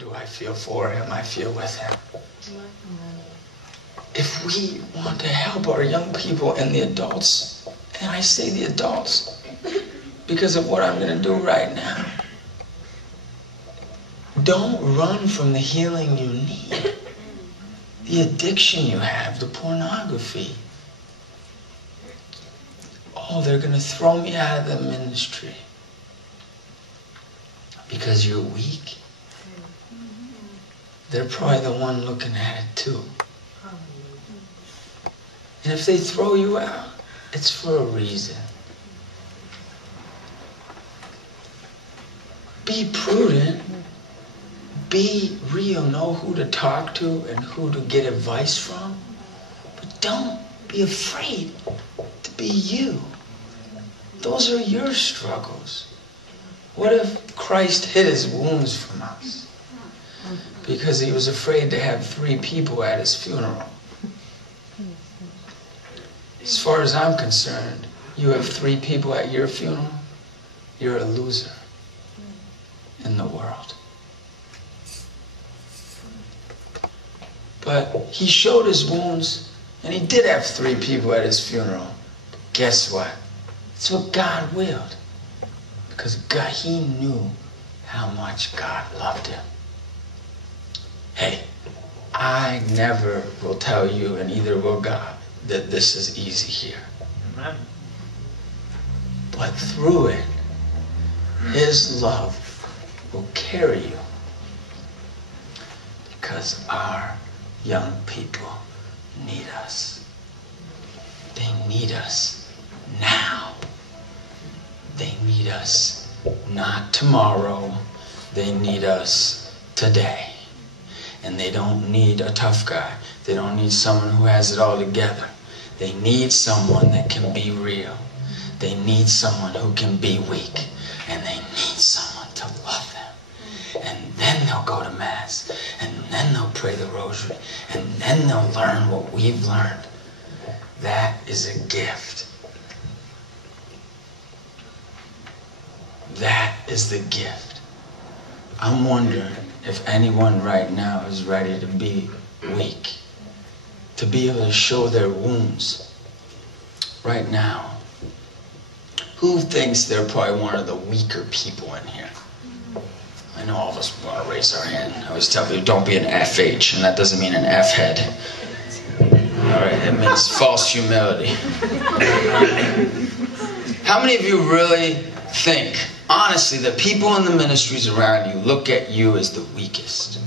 do I feel for him, I feel with him. If we want to help our young people and the adults, and I say the adults because of what I'm going to do right now, don't run from the healing you need. The addiction you have, the pornography. Oh, they're going to throw me out of the ministry because you're weak. They're probably the one looking at it too. And if they throw you out, it's for a reason. Be prudent. Be real. Know who to talk to and who to get advice from. But don't be afraid to be you. Those are your struggles. What if Christ hid his wounds from us? Because he was afraid to have 3 people at his funeral. As far as I'm concerned, you have 3 people at your funeral, you're a loser in the world. But he showed his wounds, and he did have 3 people at his funeral. But guess what? It's what God willed. Because God, he knew how much God loved him. Hey, I never will tell you, and either will God, that this is easy here. Amen. But through it, his love will carry you. Because our young people need us. They need us now. They need us not tomorrow. They need us today. And they don't need a tough guy. They don't need someone who has it all together. They need someone that can be real. They need someone who can be weak. And they need someone to love them. And then they'll go to Mass. And then they'll pray the Rosary. And then they'll learn what we've learned. That is a gift. That is the gift. I'm wondering if anyone right now is ready to be weak. To be able to show their wounds right now. Who thinks they're probably one of the weaker people in here? I know all of us want to raise our hand. I always tell people, don't be an FH, and that doesn't mean an F-head. Alright, it means false humility. How many of you really think, honestly, that people in the ministries around you look at you as the weakest?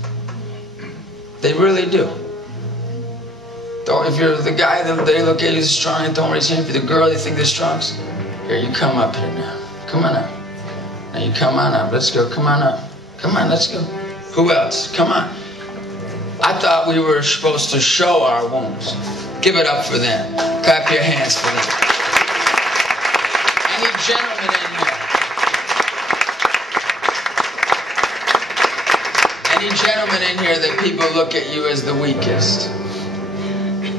They really do. Don't, if you're the guy that they look at you as strong, don't raise your hand. If you're the girl they think they're strong, here, you come up here now. Come on up. Now you come on up. Let's go. Come on up. Come on, let's go. Who else? Come on. I thought we were supposed to show our wounds. Give it up for them. Clap your hands for them. Any gentlemen in here? Any gentlemen in here that people look at you as the weakest?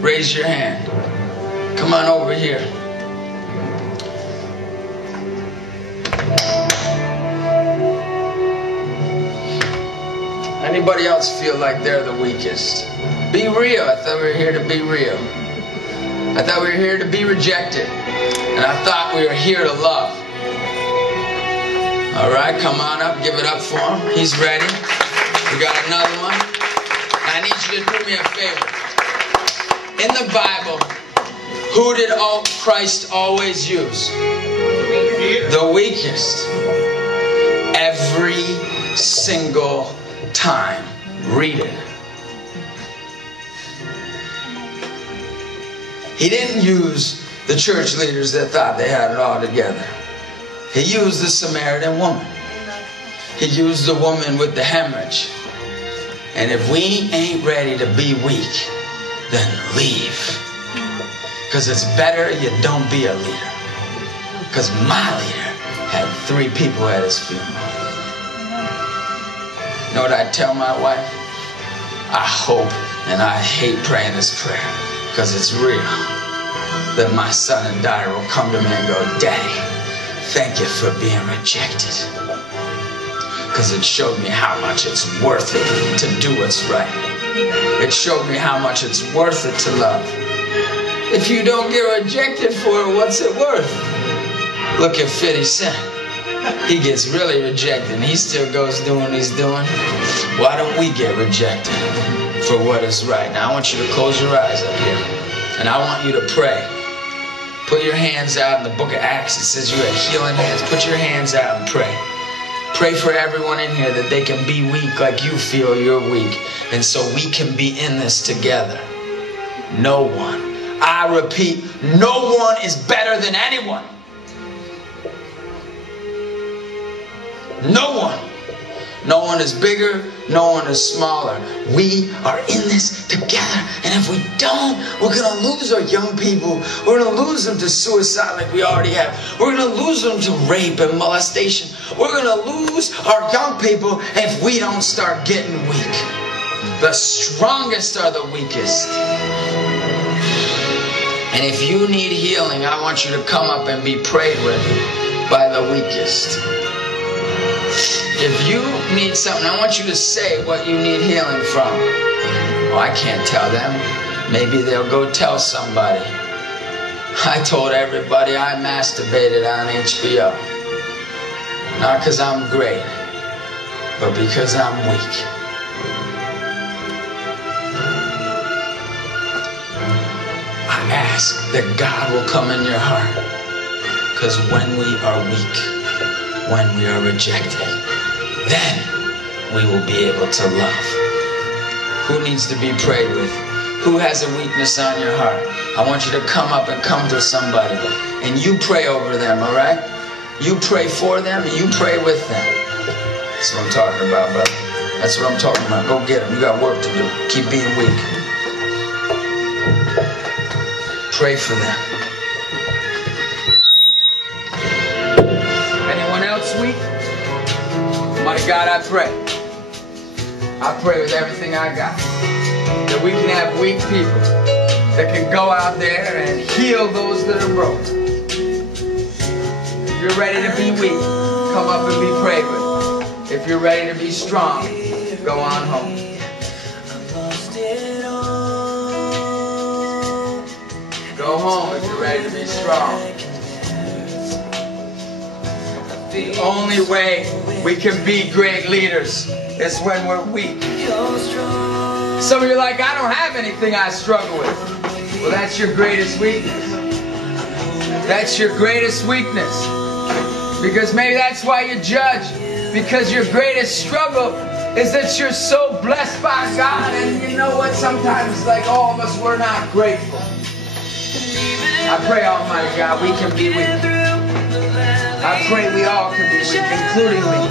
Raise your hand. Come on over here. Anybody else feel like they're the weakest? Be real. I thought we were here to be real. I thought we were here to be rejected. And I thought we were here to love. Alright, come on up. Give it up for him. He's ready. We got another one. I need you to do me a favor. In the Bible, who did Christ always use? The weakest. Every single time. Read it. He didn't use the church leaders that thought they had it all together. He used the Samaritan woman. He used the woman with the hemorrhage. And if we ain't ready to be weak, then leave. Because it's better you don't be a leader. Because my leader had 3 people at his funeral. You know what I tell my wife? I hope and I hate praying this prayer because it's real. That my son and daughter will come to me and go, Daddy, thank you for being rejected. Because it showed me how much it's worth it to do what's right. It showed me how much it's worth it to love. If you don't get rejected for it, what's it worth? Look at 50 Cent. He gets really rejected and he still goes doing what he's doing. Why don't we get rejected for what is right? Now I want you to close your eyes up here. And I want you to pray. Put your hands out. In the book of Acts, it says you have healing hands. Put your hands out and pray. Pray for everyone in here that they can be weak like you feel you're weak. And so we can be in this together. No one. I repeat, no one is better than anyone. No one. No one is bigger. No one is smaller. We are in this together. And if we don't, we're going to lose our young people. We're going to lose them to suicide like we already have. We're going to lose them to rape and molestation. We're going to lose our young people if we don't start getting weak. The strongest are the weakest. And if you need healing, I want you to come up and be prayed with by the weakest. If you need something, I want you to say what you need healing from. Oh, I can't tell them. Maybe they'll go tell somebody. I told everybody I masturbated on HBO. Not because I'm great, but because I'm weak. I ask that God will come in your heart. Because when we are weak, when we are rejected, then we will be able to love. Who needs to be prayed with? Who has a weakness on your heart? I want you to come up and come to somebody. And you pray over them, all right? You pray for them and you pray with them. That's what I'm talking about, brother. That's what I'm talking about. Go get them. You got work to do. Keep being weak. Pray for them. Anyone else weak? Mighty God, I pray. I pray with everything I got that we can have weak people that can go out there and heal those that are broken. If you're ready to be weak, come up and be prayed with. If you're ready to be strong, go on home. Go home if you're ready to be strong. The only way we can be great leaders is when we're weak. Some of you are like, I don't have anything I struggle with. Well, that's your greatest weakness. That's your greatest weakness. Because maybe that's why you judge. Because your greatest struggle is that you're so blessed by God. And you know what? Sometimes, like all of us, we're not grateful. I pray, Almighty God, we can be weak. I pray we all can be weak, including me.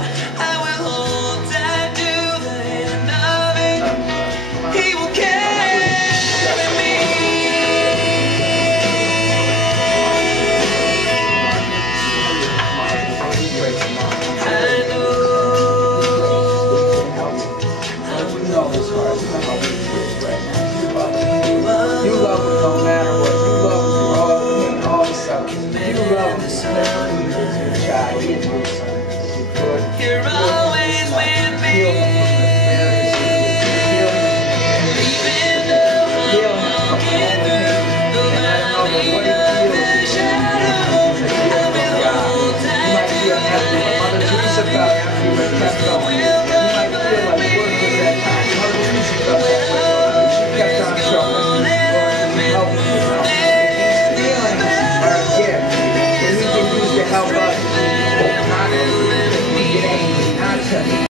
You love him no matter what. You love him through all the pain, all the suffering. You love him as a child. He is your son. You're always with me. Heal him from the failures. Heal him from all the pain. And let him know that what he feels is a gift from God. You might feel empty, but Mother Teresa felt empty when kept going. You might feel like worthless at times. Mother Teresa felt that way. She kept on showing. Help us not to get angry, not to